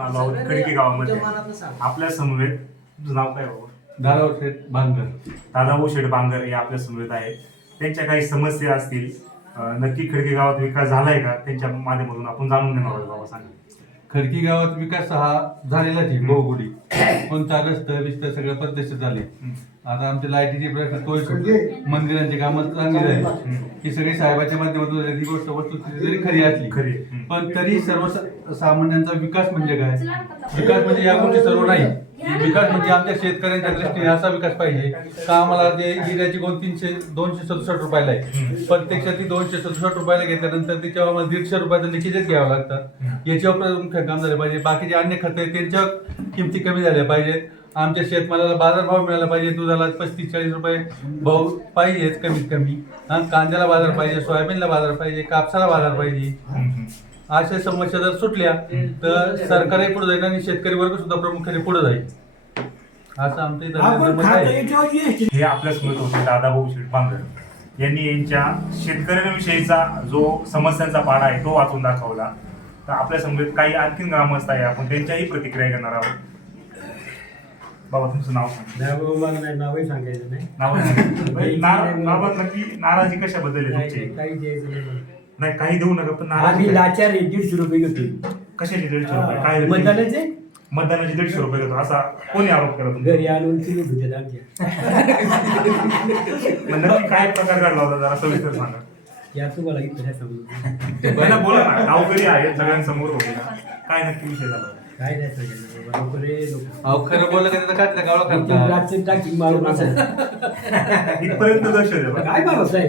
आलो आहोत खडकी गावामध्ये. आपल्या समवेत तुझं नाव काय बाबा? दादाभाऊ शेठ बांगर. दादाभाऊ शेठ बांगर हे आपल्या समवेत आहेत. त्यांच्या काही समस्या असतील, नक्की खडकी गावात विकास झालाय का त्यांच्या माध्यमातून आपण जाणून घेणार आहोत. बाबा सांगा. खडकी गावात विकास हा झालेलाच आहे बहुगुडी. कोणता रस्ता बिस्ता सगळं पद्धतशीर झाले. आता आमच्या लाईटीचे प्रश्न तोच होते. मंदिरांची कामं चांगली झाली. ही सगळी साहेबाच्या माध्यमातून झाली. ही गोष्ट वस्तुस्थिती जरी खरी असली खरी, पण तरी सर्वसामान्यांचा विकास म्हणजे काय? विकास म्हणजे या गोष्टी सर्व नाही. विकास म्हणजे आमच्या शेतकऱ्यांच्या दृष्टीने असा विकास पाहिजे का आम्हाला ते हिऱ्याची 267 रुपयाला आहे. प्रत्यक्षात ती 267 रुपयाला घेतल्यानंतर त्याच्यावर आम्हाला 150 रुपयाचं लिकेजच घ्यावं लागतं. याच्यावर मुख्य काम झालं पाहिजे. बाकीचे अन्य खते त्यांच्या किमती कमी झाल्या पाहिजेत. आमच्या शेतमालाला बाजारभाव मिळाला पाहिजे. दुधाला 35-40 रुपये भाव पाहिजेच कमीत कमी. कांद्याला बाजार पाहिजे, सोयाबीनला बाजार पाहिजे, कापसाला बाजार पाहिजे. अशा समस्या जर सुटल्या तर सरकारही पुढे जाईल आणि शेतकरी वर्ग सुद्धा प्रामुख्याने पुढे जाईल असं आमचं इथं आहे. हे आपल्या समोर होते दादाभाऊ शेठ बांगर यांनी यांच्या शेतकऱ्यांविषयीचा जो समस्यांचा पाढा आहे तो वाचून दाखवला. तर आपल्या समोर काही आणखीन ग्रामस्थ आहे, आपण त्यांच्याही प्रतिक्रिया घेणार आहोत. बाबा तुमचं नाव सांगा. नावही सांगायचं नाही. बाबा नक्की नाराजी कशाबद्दल आहे तुमची? काही द्यायचं नाही. नाही काही देऊ नका, पण नाराजी आम्ही काय? लाचार 150 रुपये घेतो. कशाचे 150 रुपये? काय मतदानाचे मतदानाचे 150 रुपये घेतो असा कोणी आरोप केला तुमचा? घरी आणून किलो होते आमच्या. मग नक्की काय प्रकार घडला होता जरा सविस्तर सांगा. या तुम्हाला इथं काय समजून मला बोला ना, गावकरी आहेत सगळ्यांसमोर होते ना, काय नक्की विषय झाला? काय नाही सांगायचं. बरोबर आहे लोक. अहो खरं बोललं का काटल्या गावला करतात. रातचं टाकी मारून असं इथपर्यंत दर्शन आहे बघा. काय माणूस आहे